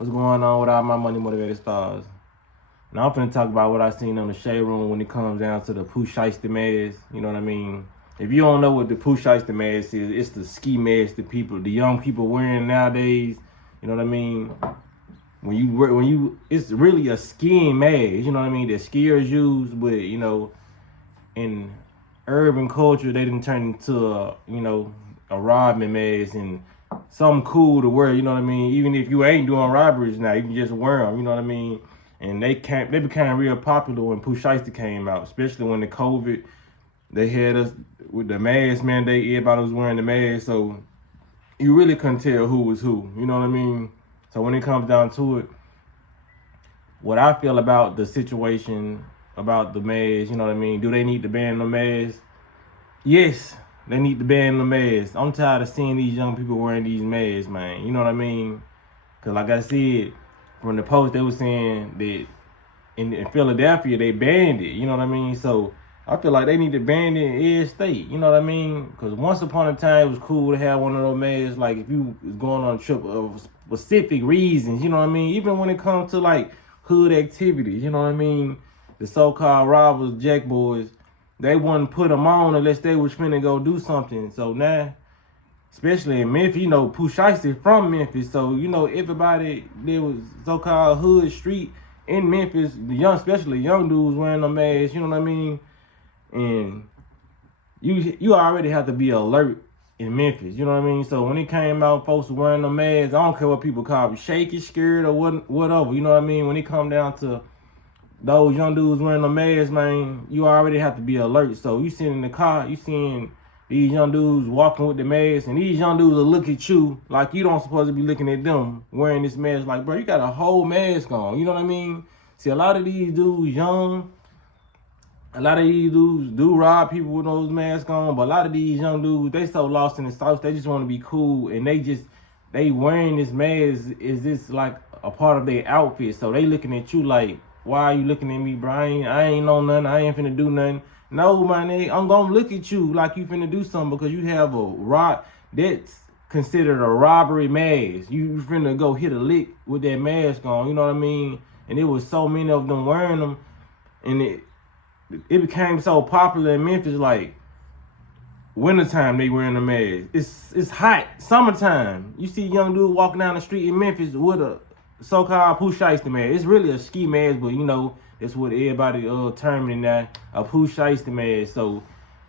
What's going on with all my money motivated stars? Now I'm finna talk about what I seen on the shade room when it comes down to the Pooh Shiesty mask. You know what I mean? If you don't know what the Pooh Shiesty mask is, it's the ski mask that the young people wearing nowadays. You know what I mean? It's really a skiing mask. You know what I mean? That skiers use, but in urban culture, they didn't turn into a robbing mask and something cool to wear. You know what I mean? Even if you ain't doing robberies now, you can just wear them. You know what I mean? And they became real popular when Pooh Shiesty came out, especially when the COVID, they had us with the mask mandate. Everybody was wearing the mask, so you really couldn't tell who was who. You know what I mean? So when it comes down to it, what I feel about the situation about the mask, you know what I mean? Do they need to ban the mask? Yes, they need to ban the mask. I'm tired of seeing these young people wearing these masks, man. You know what I mean? Because like I said, from the post, they were saying that in Philadelphia, they banned it. You know what I mean? So I feel like they need to ban it in every state. You know what I mean? Because once upon a time, it was cool to have one of those masks. Like if you was going on a trip of specific reasons, you know what I mean? Even when it comes to like hood activities, you know what I mean? The so-called robbers, jack boys, they wouldn't put them on unless they was finna go do something. So now, especially in Memphis, Pooh Shiesty from Memphis. So, everybody, there was so-called hood street in Memphis, especially young dudes wearing them masks, you know what I mean? And you already have to be alert in Memphis, you know what I mean? So when it came out, folks were wearing them masks, I don't care what people call me, shaky, scared, or whatever, you know what I mean? When it come down to those young dudes wearing them masks, man, you already have to be alert. So you sitting in the car, you seeing these young dudes walking with the mask, and these young dudes will look at you like you don't supposed to be looking at them wearing this mask. Like, bro, you got a whole mask on. You know what I mean? See, a lot of these dudes young, a lot of these dudes do rob people with those masks on, but a lot of these young dudes, they so lost in the sauce, they just want to be cool, and they wearing this mask is this like a part of their outfit. So they looking at you like, why are you looking at me, bro? I ain't know nothing. I ain't finna do nothing. No, my nigga, I'm gonna look at you like you finna do something because you have that's considered a robbery mask. You finna go hit a lick with that mask on, you know what I mean? And it was so many of them wearing them, and it became so popular in Memphis, like wintertime they wearing the mask. It's hot, summertime. You see young dude walking down the street in Memphis with a so-called Pooh Shiesty mask. It's really a ski mask, but that's what everybody terming that, a Pooh Shiesty mask. So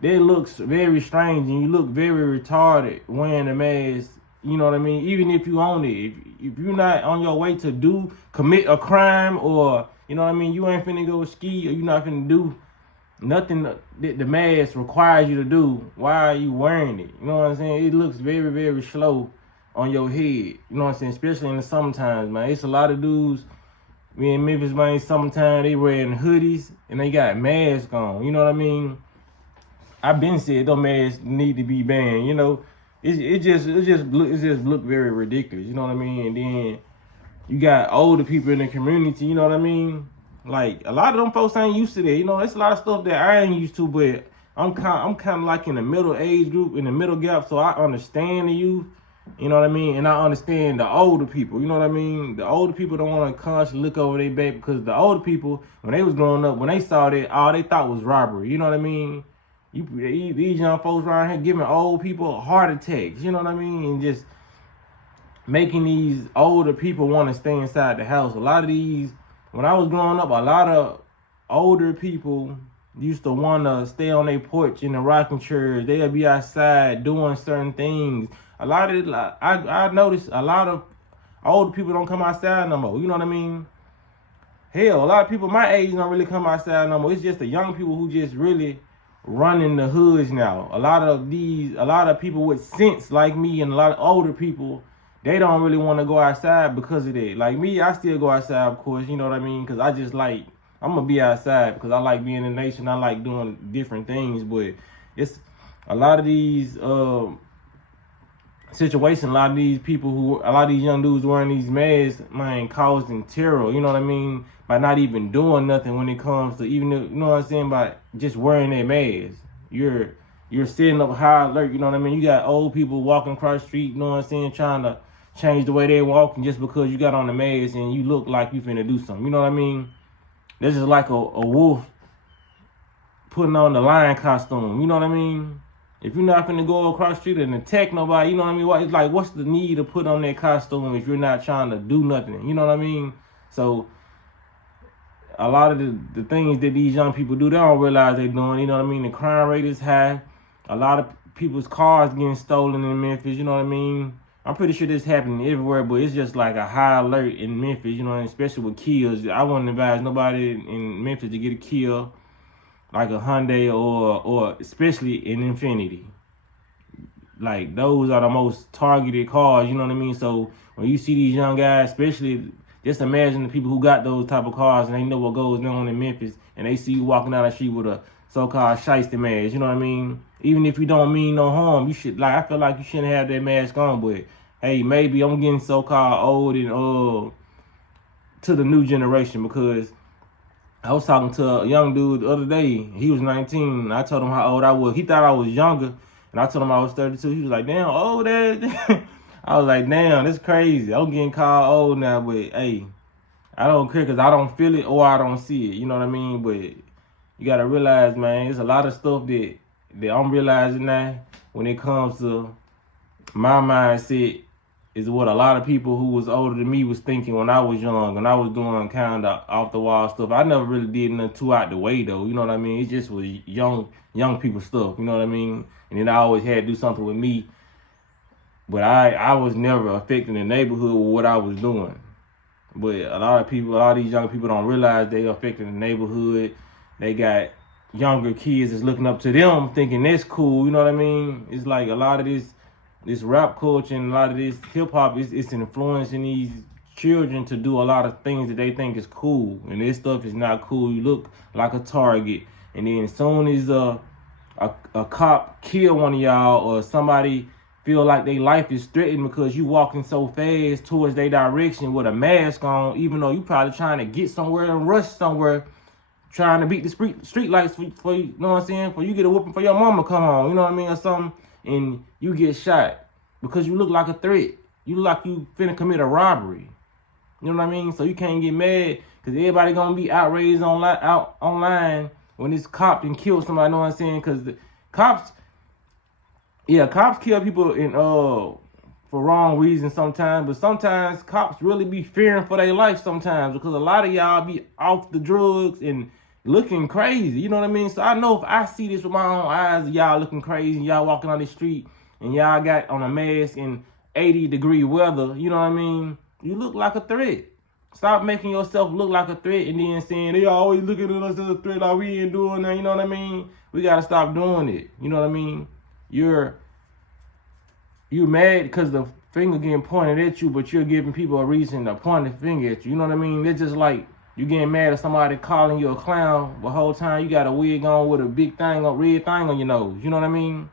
that looks very strange, and you look very retarded wearing a mask. You know what I mean? Even if you own it, if you're not on your way to commit a crime, or you know what I mean, you ain't finna go ski, or you're not finna do nothing that the mask requires you to do, why are you wearing it? You know what I'm saying? It looks very, very slow on your head. You know what I'm saying? Especially in the summertime, man. It's a lot of dudes, me in Memphis, man, summertime, they wearing hoodies and they got masks on. You know what I mean? I've been said those masks need to be banned. It just look very ridiculous. You know what I mean? And then you got older people in the community. You know what I mean? Like a lot of them folks ain't used to that. It's a lot of stuff that I ain't used to, but I'm kind of like in the middle age group, in the middle gap, so I understand the youth. You know what I mean? And I understand the older people. You know what I mean? The older people don't want to constantly look over their back, because the older people, when they was growing up, when they saw that, all they thought was robbery. You know what I mean? These young folks around here giving old people heart attacks. You know what I mean? And just making these older people want to stay inside the house. A lot of these, when I was growing up, a lot of older people used to want to stay on their porch in the rocking chairs. They'll be outside doing certain things. I noticed a lot of older people don't come outside no more. You know what I mean? Hell, a lot of people my age don't really come outside no more. It's just the young people who just really running the hoods now. A lot of people with sense like me, and a lot of older people, they don't really want to go outside because of that. Like me, I still go outside, of course, you know what I mean? Because I'm going to be outside because I like being in the nation. I like doing different things, but it's a lot of these situations, a lot of these young dudes wearing these masks, man, causing terror, you know what I mean? By not even doing nothing when it comes to you know what I'm saying, by just wearing that mask. You're sitting up high alert, you know what I mean? You got old people walking across the street, you know what I'm saying, trying to change the way they walking just because you got on the mask and you look like you finna do something. You know what I mean? This is like a wolf putting on the lion costume. You know what I mean? If you're not finna go across the street and attack nobody, you know what I mean? It's like, what's the need to put on that costume if you're not trying to do nothing? You know what I mean? So a lot of the things that these young people do, they don't realize they're doing. You know what I mean? The crime rate is high. A lot of people's cars getting stolen in Memphis. You know what I mean? I'm pretty sure this happening everywhere, but it's just like a high alert in Memphis. You know, especially with kills. I wouldn't advise nobody in Memphis to get a kill like a Hyundai or especially an Infiniti. Like, those are the most targeted cars. You know what I mean? So when you see these young guys, especially, just imagine the people who got those type of cars and they know what goes on in Memphis, and they see you walking down the street with a so-called shiesty mask. You know what I mean? Even if you don't mean no harm, you should, like, I feel like you shouldn't have that mask on. But hey, maybe I'm getting so-called old and to the new generation, because I was talking to a young dude the other day. He was 19. I told him how old I was. He thought I was younger, and I told him I was 32. He was like, damn, old that. I was like, damn, that's crazy. I'm getting called old now, but hey, I don't care because I don't feel it or I don't see it. You know what I mean? But you got to realize, man, there's a lot of stuff that I'm realizing now when it comes to my mindset is what a lot of people who was older than me was thinking when I was young, and I was doing kind of off the wall stuff. I never really did nothing too out the way though. You know what I mean? It just was young people stuff. You know what I mean? And then I always had to do something with me. But I was never affecting the neighborhood with what I was doing. But a lot of these young people don't realize they affecting the neighborhood. They got younger kids that's looking up to them, thinking that's cool. You know what I mean? It's like a lot of this rap culture and a lot of this hip hop it's influencing these children to do a lot of things that they think is cool, and this stuff is not cool. You look like a target, and then as soon as a cop kill one of y'all or somebody feel like their life is threatened because you walking so fast towards their direction with a mask on, even though you probably trying to get somewhere and rush somewhere, trying to beat the street lights for you know what I'm saying, for you get a whooping for your mama come on, you know what I mean, or something, and you get shot because you look like a threat. You look like you finna commit a robbery. You know what I mean? So you can't get mad because everybody gonna be outraged online when this cop and kill somebody, you know what I'm saying? Because the cops kill people for wrong reasons sometimes, but sometimes cops really be fearing for their life sometimes because a lot of y'all be off the drugs and looking crazy. You know what I mean? So I know if I see this with my own eyes, y'all looking crazy, y'all walking on the street and y'all got on a mask in 80-degree weather, you know what I mean? You look like a threat. Stop making yourself look like a threat and then saying they always looking at us as a threat like we ain't doing that, you know what I mean? We gotta stop doing it. You know what I mean? You're mad because the finger getting pointed at you, but you're giving people a reason to point the finger at you. You know what I mean? It's just like you getting mad at somebody calling you a clown the whole time you got a wig on with a big thing, a red thing on your nose. You know what I mean?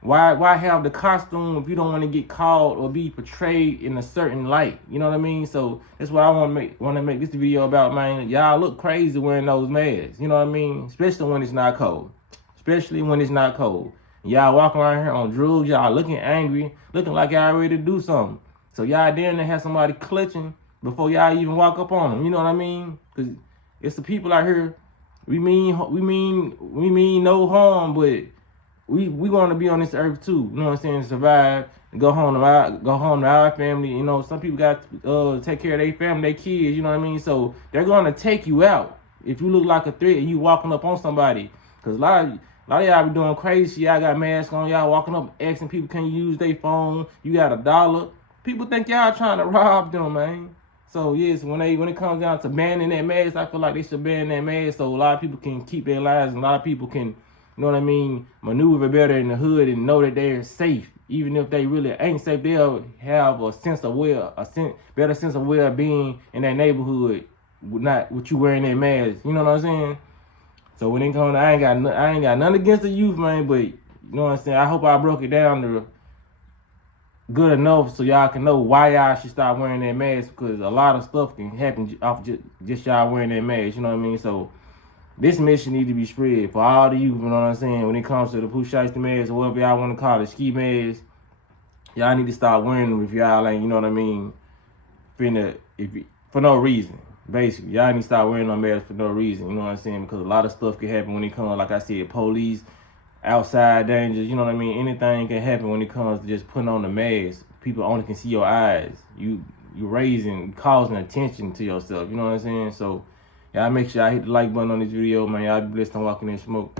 Why have the costume if you don't want to get called or be portrayed in a certain light? You know what I mean? So that's what I want to make this video about, man. Y'all look crazy wearing those masks. You know what I mean? Especially when it's not cold. Y'all walking around here on drugs. Y'all looking angry, looking like y'all ready to do something. So y'all daring to have somebody clutching before y'all even walk up on them. You know what I mean? Because it's the people out here. We mean no harm, but we want to be on this earth too. You know what I'm saying? Survive, go home to our family. You know, some people got to take care of their family, their kids. You know what I mean? So they're going to take you out if you look like a threat and you walking up on somebody. Because a lot of y'all be doing crazy. Y'all got masks on. Y'all walking up asking people can you use their phone. You got $1. People think y'all trying to rob them, man. So yes, when it comes down to banning that mask, I feel like they should ban that mask so a lot of people can keep their lives and a lot of people can, you know what I mean, maneuver better in the hood and know that they're safe. Even if they really ain't safe, they'll have a better sense of well-being in that neighborhood with you wearing that mask. You know what I'm saying? So when it comes, I ain't got nothing against the youth, man. But you know what I'm saying. I hope I broke it down to good enough so y'all can know why y'all should stop wearing that mask, because a lot of stuff can happen off just y'all wearing that mask. You know what I mean? So this mission need to be spread for all the youth. You know what I'm saying? When it comes to the Pooh Shiesty mask or whatever y'all want to call it, ski mask, Y'all need to start wearing them if y'all ain't, you know what I mean, for no reason. Basically, y'all need to start wearing them masks for no reason, you know what I'm saying? Because a lot of stuff can happen when it comes, like I said, police, outside dangers, you know what I mean? Anything can happen when it comes to just putting on the mask. People only can see your eyes. You causing attention to yourself, you know what I'm saying? So, y'all make sure y'all hit the like button on this video, man. Y'all be blessed on Walking in Smoke.